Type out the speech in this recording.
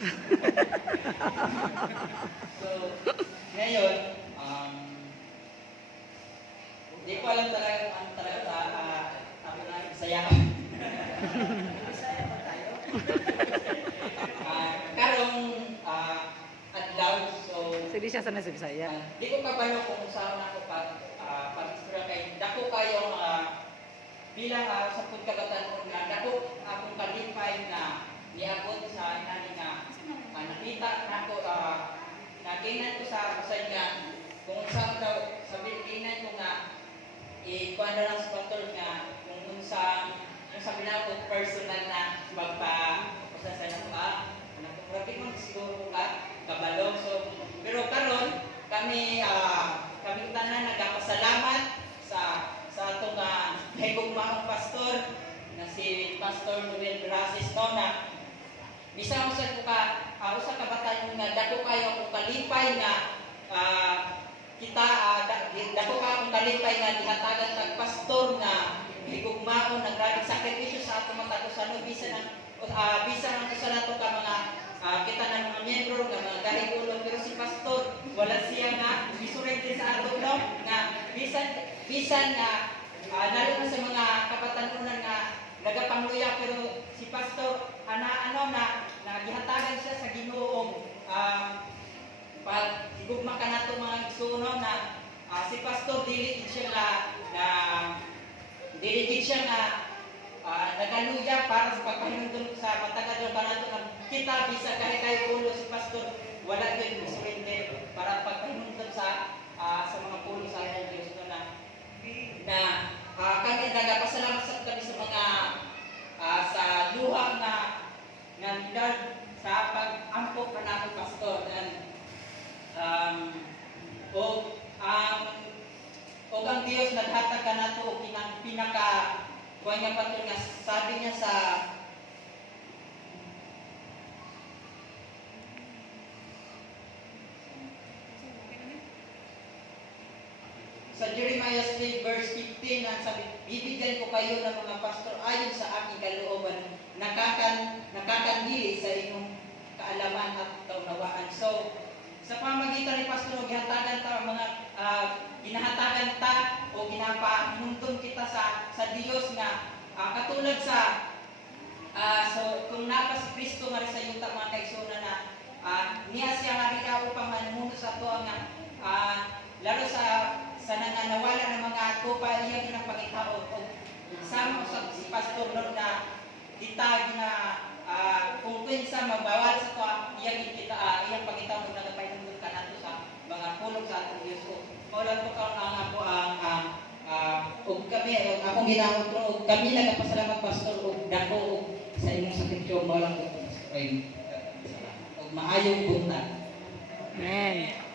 So, ngayon, hindi ko alam talaga kung ano talaga sabi na Bisaya. Bisaya ba tayo? Karong adlaw, so Sige siya sana sa Bisaya. di ko kabalo kung saan ako pag-istorya kay dako kayo bilang sa pagkabatan na dako akong kalipay na niabot sa inani nga nakita nako naginan ko sa nga kung saan daw sabihin ko nga ikuan na lang sa pastor nga kung yung sabi na ako personal na magpa-usa sa nakong mo siguro ka kabalo. So pero karon kami tanan nagpasalamat sa atong higugmaong pastor na si Pastor Noel Gracis no na bisa mo sa usa ka batayon nga dako kayo kung kalipay nga kita dako ka kung kalipay nga dihatagan tag pastor nga higugmaon nagrabi sakripisyo sa atong mga tagusan bisa nang usa nato ka mga kita na mga miyembro nga mga kahigulo pero si pastor wala siya nga isurrender sa ato no nga bisan nga lalo na sa mga kapatanunan nga nagapangluya pero si pastor na gihatagan siya sa Ginoong pag higugma ka nato mga igsuno na si pastor dili siya nagaluya para sa pagpahinungdon sa matagal ba nato na kita bisa kahit ulo si pastor wala gyud surrender para pagpahinungdon sa mga pulo sa atong Dios na kami nagapasalamat sa kami sa mga sa luha nga nagdal sa pag-ampok na nato pastor and o ang Dios naghatag ka nato og pinaka kuha niya pa nga sabi niya sa Jeremiah 3 verse 15 ang sabi, bibigyan ko kayo ng mga pastor ayon sa aking kalooban, nakakandili sa inyong kaalaman at kaunawaan. So, sa pamagitan ni pastor, gihatagan ta mga ginahatagan ta o ginapahinuntun kita sa Dios nga katulad sa so kung napa si Kristo nga sa yuta mga kaigsoon na niya siya nga rin upang manumuno sa ato nga lalo sa nanganawala ng mga tupa iya ginapangitao o sama sa si pastor Lord na dita gina kung pinsa mabawal sa to iya kita iyang pangitao na nagapaynon ka nato sa mga pulong sa atong Dios ko maulan ko ang ako ug kami akong ginahutro ug kami nagapasalamat pastor ug dako sa imong sakripisyo maulan ko ug maayong buntag. Amen.